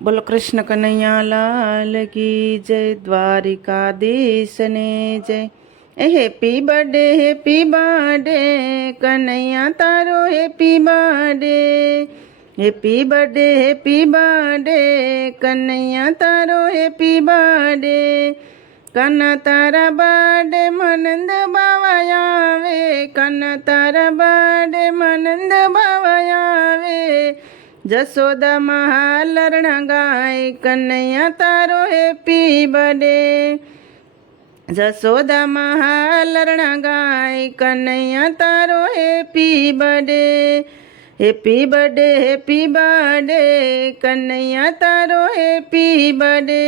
બોલો કૃષ્ણ કનૈયા લાલ કી જય, દ્વારિકાધીશ ને જય। હેપી બર્થડે કનૈયા તારો હેપી બર્થડે કનૈયા તારો હેપી બર્થડે। કના તારા બર્થડે મનંદ બાવા આવે, કના તારા બર્થડે મનંદ બાવા આવે। જશોદા મહાલરણા ગાય કનૈયા તારો હેપી બર્થડે। જશોદા મહાલરણા ગાય કનૈયા તારો happy birthday. Happy birthday Kanaiya તારો હેપી બર્થડે।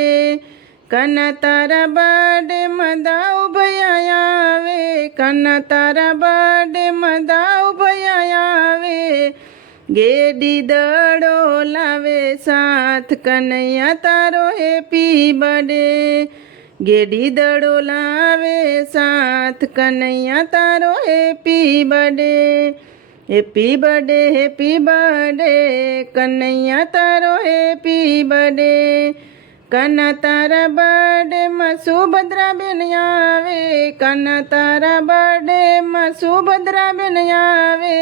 કના તારા બર્થડે મદાઉ ભૈયા આવે, કના તારા બર્થડે મદાઉ ભૈયા આવે। ગેડી દડો લાવે સાથ કનૈયા તારો હેપી બર્થડે। ગેડી દડો લાવે સાથ કનૈયા તારો happy birthday. Happy birthday Kanaiya તારો હેપી બર્થડે। કના તારા બર્થડે માં સુભદ્રાબેન આવે, કના તારા બર્થડે માં સુભદ્રાબેન આવે।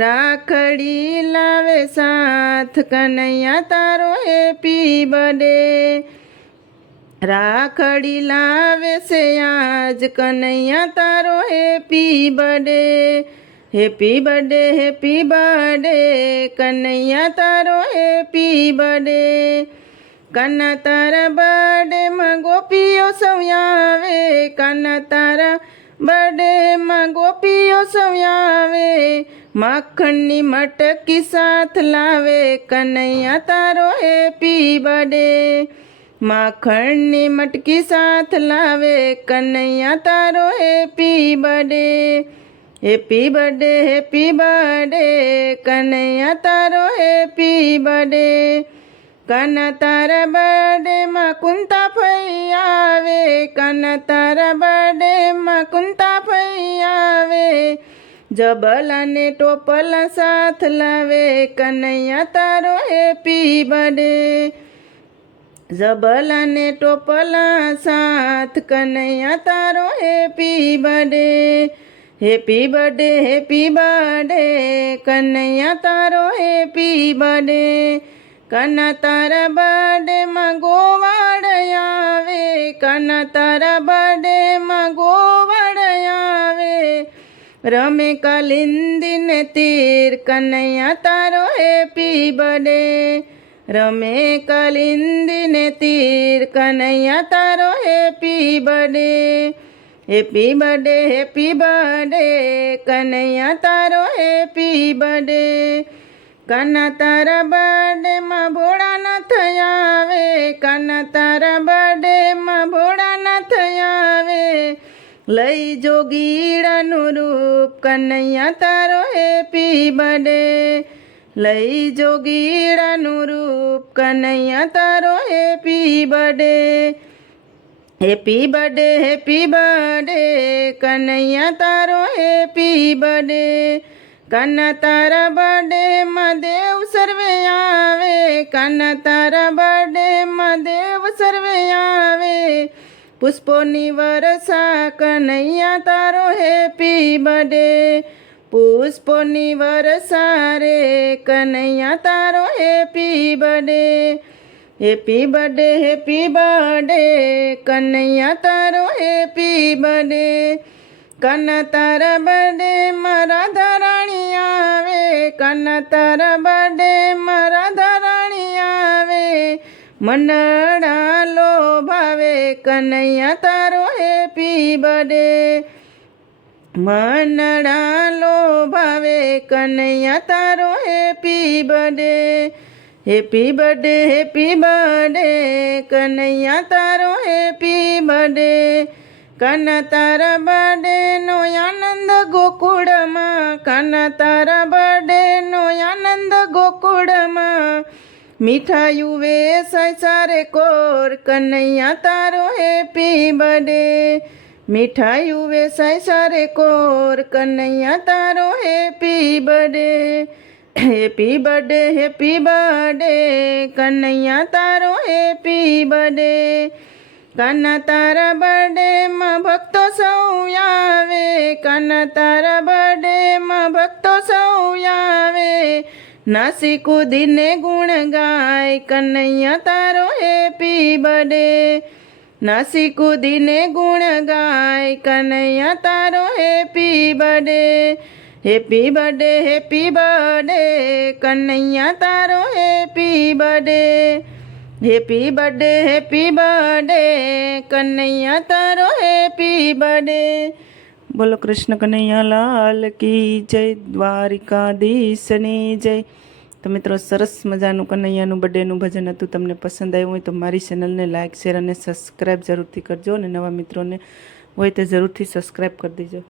રાખડી લાવે સાથ કનૈયા તારો હેપી બર્થડે। રાખડી લાવે છે આજ કનૈયા તારો happy birthday. Happy birthday Kanaiya તારો હેપી બર્થડે। કના તારા બર્થડે માં ગોપીઓ સૌ આવે, કના તારા બર્થડે માં ગોપીઓ સૌ આવે। માખણની મટકી સાથ લાવે કનૈયા તારો હેપી બર્થડે। માખણની મટકી સાથ લાવે કનૈયા તારો happy birthday. Happy birthday Kanaiya તારો હેપી બર્થડે। કના તારા બર્થડે માં કુંતા ફઈ આવે, કના તારા બર્થડે માં કુંતા ફઈ આવે। જબલા ને ટોપલા સાથ લાવે કનૈયા તારો હેપી બર્થડે। જબલા ને ટોપલા સાથ કનૈયા તારો happy birthday. Happy birthday Kanaiya તારો હેપી બર્થડે। કના તારા બર્થડે માં ગોવાળ આવે, કના તારા બર્થડે માં ગોવાળ આવે। રમે કાલિંદી ને તીર કનૈયા તારો હેપી બર્થડે। રમે કાલિંદી ને તીર કનૈયા તારો happy birthday. Happy birthday Kanaiya તારો હેપી બર્થડે। કના તારા બર્થડે માં ભોળાનાથ આવે, કના તારા બર્થડે માં ભોળાનાથ આવે। લઈ જોગીડાનું રૂપ કનૈયા તારો હેપી બર્થડે। લઈ જોગીડાનું રૂપ કનૈયા તારો happy birthday. Happy birthday Kanaiya તારો હેપી બર્થડે। કના તારા બર્થડે માં દેવ સર્વે આવે, કના તારા બર્થડે માં દેવ સર્વે આવે। પુષ્પોની વરસા કનૈયા તારો હેપી બર્થડે। પુષ્પોની વરસા રે કનૈયા તારો happy birthday. Happy birthday Kanaiya તારો હેપી બર્થડે। કના તારા બર્થડે માં રાધા રાણી આવે, કના તારા બર્થડે માં રાધા રાણી આવે। મનડા લોભાવે કનૈયા તારો હેપી બર્થડે। મનડા લોભાવે કનૈયા તારો happy birthday. Happy birthday Kanaiya તારો હેપી બર્થડે। કના તારા બર્થડે નો આનંદ ગોકુળમાં, કના તારા બર્થડે નો આનંદ ગોકુળમાં। મીઠાયું વેસાય સારે કોર કનૈયા તારો હેપી બર્થડે। મીઠાયું વેસાય સારે કોર કનૈયા તારો happy birthday. Happy birthday Kanaiya તારો હેપી બર્થડે કાના તારા બર્થડેમાં ભક્તો સૌ આવે કાના તારા બર્થડેમાં ભક્તો સૌ આવે નાસી કૂદીને ગુણ ગાય કનૈયા તારો હેપી બર્થડે નાસી કૂદીને ગુણ ગાય કનૈયા તારો happy birthday happy birthday Kanaiya તારો happy birthday happy birthday Kanaiya તારો હેપી બર્થડે બોલો કૃષ્ણ કનૈયા લાલ કી જય દ્વારિકાધીશની જય તો મિત્રો સરસ મજાનું કનૈયાનું બર્થડેનું ભજન હતું તમને પસંદ આવ્યું હોય તો મારી ચેનલને લાઇક શેર અને સબસ્ક્રાઈબ જરૂરથી કરજો અને નવા મિત્રોને હોય તો જરૂરથી સબસ્ક્રાઈબ કરી દેજો